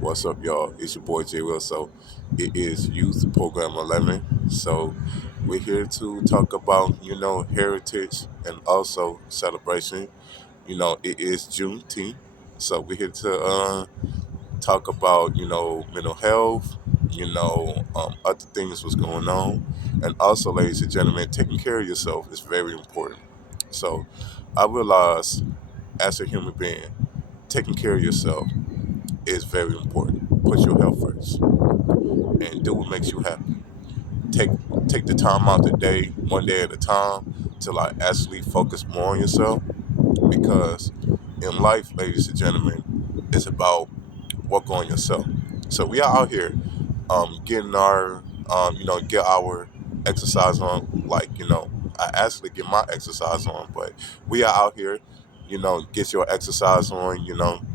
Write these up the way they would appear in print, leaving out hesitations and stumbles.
What's up, y'all? It's your boy J Will. So, it is Youth Program 11. So, we're here to talk about, heritage and also celebration. It is Juneteenth. So, we're here to talk about, mental health, other things what's going on. And also, ladies and gentlemen, taking care of yourself is very important. So, I realize as a human being, taking care of yourself is very important. Put your health first and do what makes you happy. Take take the time out the day, one day at a time, to like actually focus more on yourself because in life, ladies and gentlemen, it's about work on yourself. So we are out here getting our get our exercise on. I actually get my exercise on, but we are out here, get your exercise on,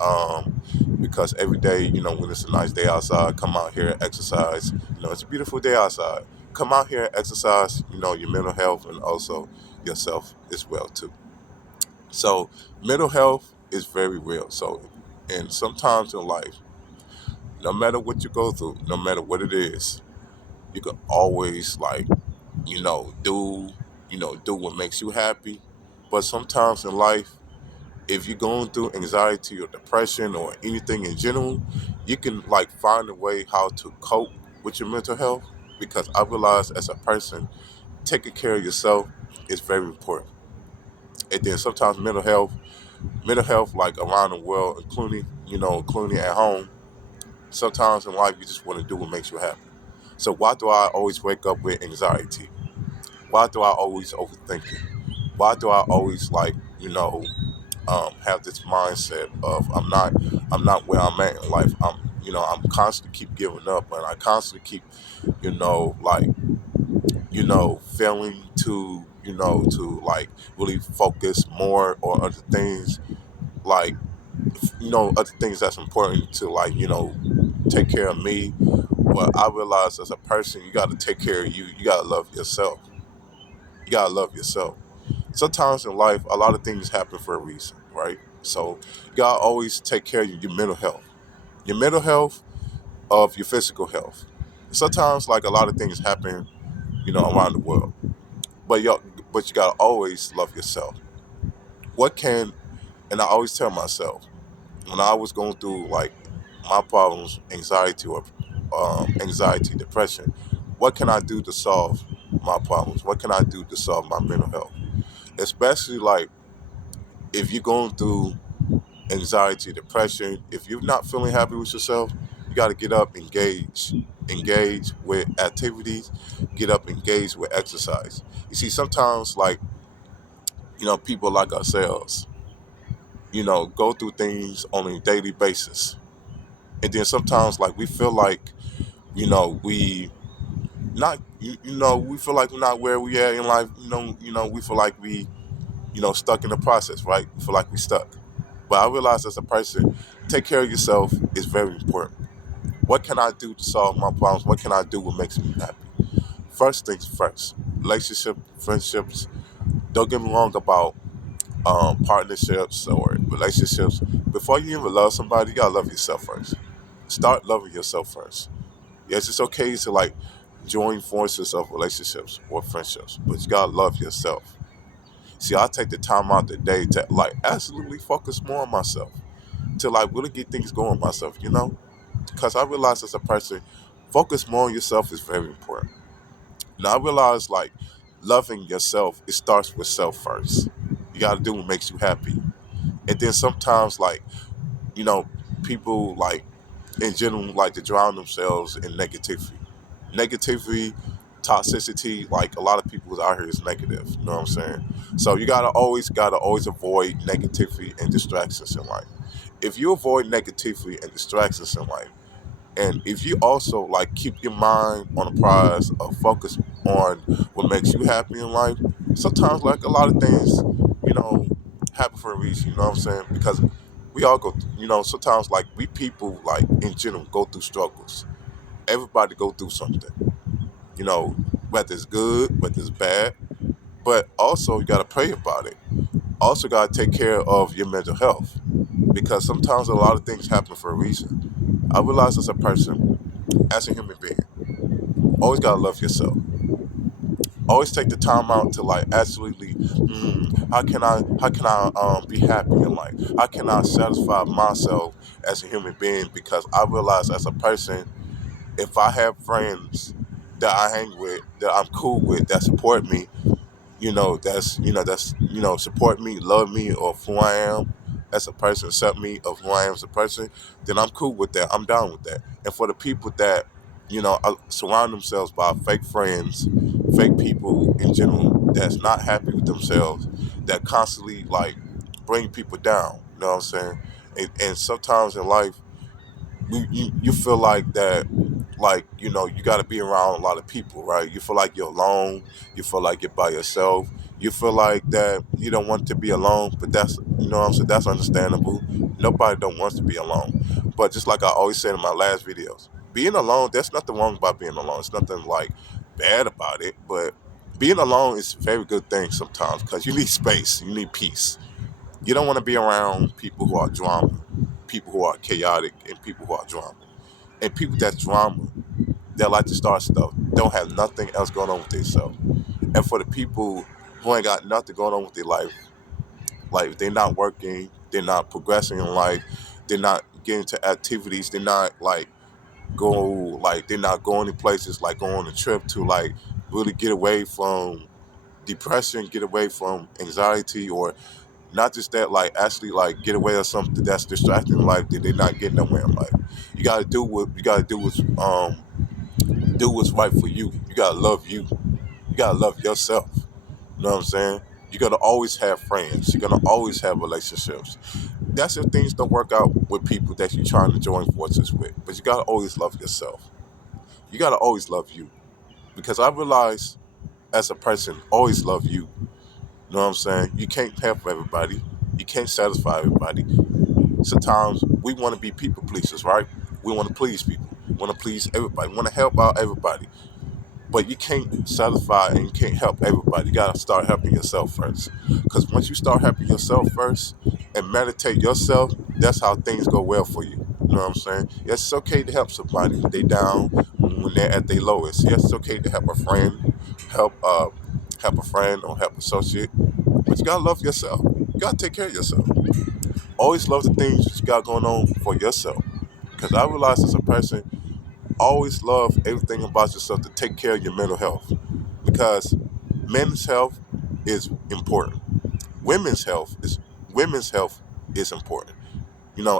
um, because every day, when it's a nice day outside, come out here and exercise. It's a beautiful day outside. Come out here and exercise, your mental health and also yourself as well too. So mental health is very real. So, and sometimes in life, no matter what you go through, no matter what it is, you can always do what makes you happy. But sometimes in life, if you're going through anxiety or depression or anything in general, you can like find a way how to cope with your mental health because I realize as a person, taking care of yourself is very important. And then sometimes mental health like around the world, including at home, sometimes in life you just want to do what makes you happy. So why do I always wake up with anxiety? Why do I always overthinking? Why do I always have this mindset of I'm not where I'm at in life. I'm constantly keep giving up, and I constantly keep like failing to like really focus more on other things like other things that's important to take care of me. But I realize as a person, you got to take care of you. You got to love yourself. You got to love yourself. Sometimes in life, a lot of things happen for a reason, right? So you gotta always take care of your mental health, your mental health of your physical health. Sometimes, like a lot of things happen, around the world, but you gotta always love yourself. What can and I always tell myself when I was going through like my problems, anxiety, depression, what can I do to solve my problems? What can I do to solve my mental health? Especially like if you're going through anxiety, depression, if you're not feeling happy with yourself, you got to get up, engage with activities, get up, engage with exercise. You see, sometimes like people like ourselves, go through things on a daily basis, and then sometimes like we feel like we not we feel like we're not where we are in life. We feel like we stuck in the process, right? We feel like we stuck. But I realize as a person, take care of yourself is very important. What can I do to solve my problems? What can I do what makes me happy? First things first. Relationship, friendships. Don't get me wrong about partnerships or relationships. Before you even love somebody, you gotta love yourself first. Start loving yourself first. Yes, it's okay to like join forces of relationships or friendships, but you gotta love yourself. See, I take the time out the day to like absolutely focus more on myself, to like really get things going myself, because I realize as a person, focus more on yourself is very important. Now I realize like loving yourself, it starts with self first. You got to do what makes you happy, and then sometimes like you know people like in general like to drown themselves in negativity, toxicity. Like a lot of people out here is negative. You know what I'm saying? So you gotta always avoid negativity and distractions in life. If you avoid negativity and distractions in life, and if you also like keep your mind on the prize of focus on what makes you happy in life, sometimes like a lot of things, you know, happen for a reason. You know what I'm saying? Because we all go, sometimes like we people like in general go through struggles. Everybody go through something. You know, whether it's good, whether it's bad, but also you gotta pray about it. Also gotta take care of your mental health. because sometimes a lot of things happen for a reason. I realize as a person, as a human being, always gotta love yourself. Always take the time out to like absolutely, how can I be happy in life? How can I satisfy myself as a human being? Because I realize as a person, if I have friends that I hang with, that I'm cool with, that support me, that's support me, love me, or who I am as a person, accept me of who I am as a person, then I'm cool with that. I'm down with that. And for the people that surround themselves by fake friends, fake people in general that's not happy with themselves, that constantly like bring people down. You know what I'm saying? And sometimes in life you feel like that, like you got to be around a lot of people, right? You feel like you're alone, you feel like you're by yourself, you feel like that you don't want to be alone, but that's, what I'm saying, that's understandable. Nobody don't want to be alone, but just like I always said in my last videos, being alone, there's nothing wrong about being alone. It's nothing like bad about it, but being alone is a very good thing sometimes because you need space, you need peace. You don't want to be around people who are drama, people who are chaotic, and people who are drama. And people that's drama, that like to start stuff, don't have nothing else going on with themselves. And for the people who ain't got nothing going on with their life, like they're not working, they're not progressing in life, they're not getting to activities, they're not going to places like going on a trip to like really get away from depression, get away from anxiety, or not just that, like actually like get away of something that's distracting in life that they're not getting nowhere in life. You gotta do what's right for you. You gotta love you. You gotta love yourself. You know what I'm saying? You're gonna always have friends. You're gonna always have relationships. That's if things don't work out with people that you're trying to join forces with. But you gotta always love yourself. You gotta always love you. Because I realize as a person, always love you. You know what I'm saying? You can't help everybody. You can't satisfy everybody. Sometimes we want to be people pleasers, right? We want to please people. We want to please everybody. We want to help out everybody. But you can't satisfy and you can't help everybody. You gotta start helping yourself first. Because once you start helping yourself first and meditate yourself, that's how things go well for you. You know what I'm saying? Yes, it's okay to help somebody when they down, when they're at their lowest. Yes, it's okay to help a friend, help uh, help a friend or help associate. But you gotta love yourself. You gotta take care of yourself. Always love the things that you got going on for yourself. Because I realize as a person, always love everything about yourself to take care of your mental health. Because men's health is important. Women's health is women's health is important.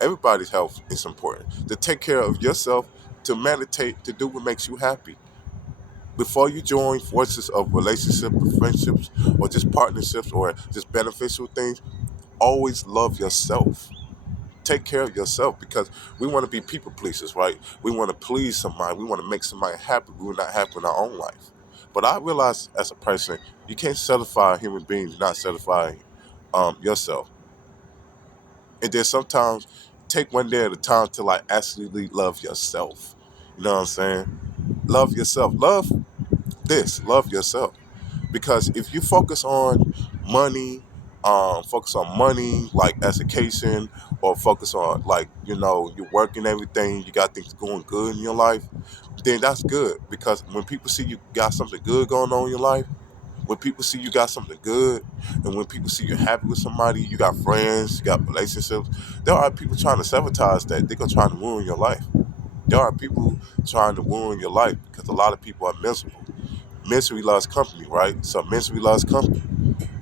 Everybody's health is important. To take care of yourself, to meditate, to do what makes you happy. Before you join forces of relationships, friendships, or just partnerships, or just beneficial things, always love yourself. Take care of yourself because we want to be people pleasers, right? We want to please somebody. We want to make somebody happy. We're not happy in our own life. But I realize as a person, you can't satisfy a human being, not satisfying yourself. And then sometimes take one day at a time to like actually love yourself. You know what I'm saying? Love yourself. Love yourself. Because if you money, focus on money, like education, or focus on like your work and everything, you got things going good in your life, then that's good. Because when people see you got something good going on in your life, when people see you got something good, and when people see you're happy with somebody, you got friends, you got relationships, there are people trying to sabotage that. They're gonna try to ruin your life. There are people trying to ruin your life because a lot of people are miserable. Misery loves company, right? So misery loves company.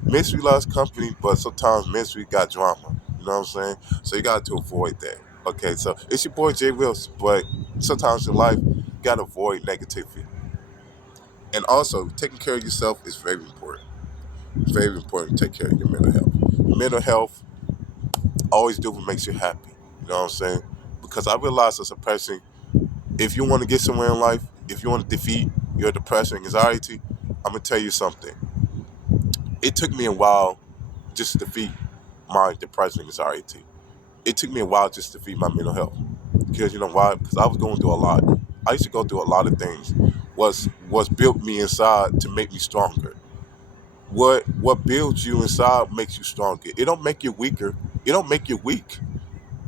Misery loves company, but sometimes misery got drama. You know what I'm saying? So you got to avoid that. Okay, so it's your boy Jay Wilson, but sometimes in life, you got to avoid negativity. And also, taking care of yourself is very important. It's very important to take care of your mental health. Mental health, always do what makes you happy. You know what I'm saying? Because I realize as a person, if you want to get somewhere in life, if you want to defeat your depression, anxiety, I'm going to tell you something. It took me a while just to defeat my depression and anxiety. It took me a while just to defeat my mental health. Because you know why? Because I was going through a lot. I used to go through a lot of things. Was built me inside to make me stronger. What builds you inside makes you stronger. It don't make you weaker. It don't make you weak.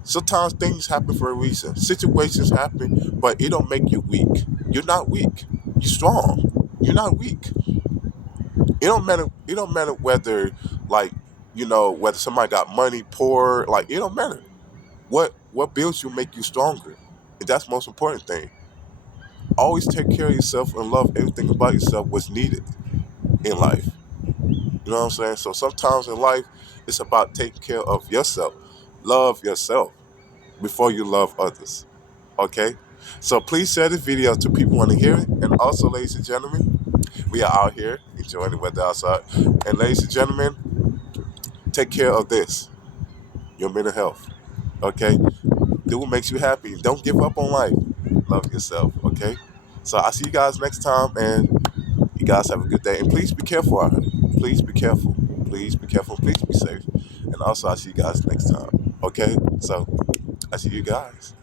Sometimes things happen for a reason. Situations happen, but it don't make you weak. You're not weak. You're strong. You're not weak. It don't matter. It don't matter whether, like, whether somebody got money, poor. Like, it don't matter. What builds you make you stronger. And that's the most important thing. Always take care of yourself and love everything about yourself. What's needed in life. You know what I'm saying? So sometimes in life, it's about taking care of yourself. Love yourself before you love others. Okay? So please share this video to people who want to hear it. And also, ladies and gentlemen, we are out here enjoying the weather outside. And ladies and gentlemen, take care of this, your mental health. Okay? Do what makes you happy. Don't give up on life. Love yourself. Okay? So I'll see you guys next time, and you guys have a good day. And please be careful out here. Please be careful. Please be careful. Please be safe. And also, I'll see you guys next time. Okay? So I see you guys.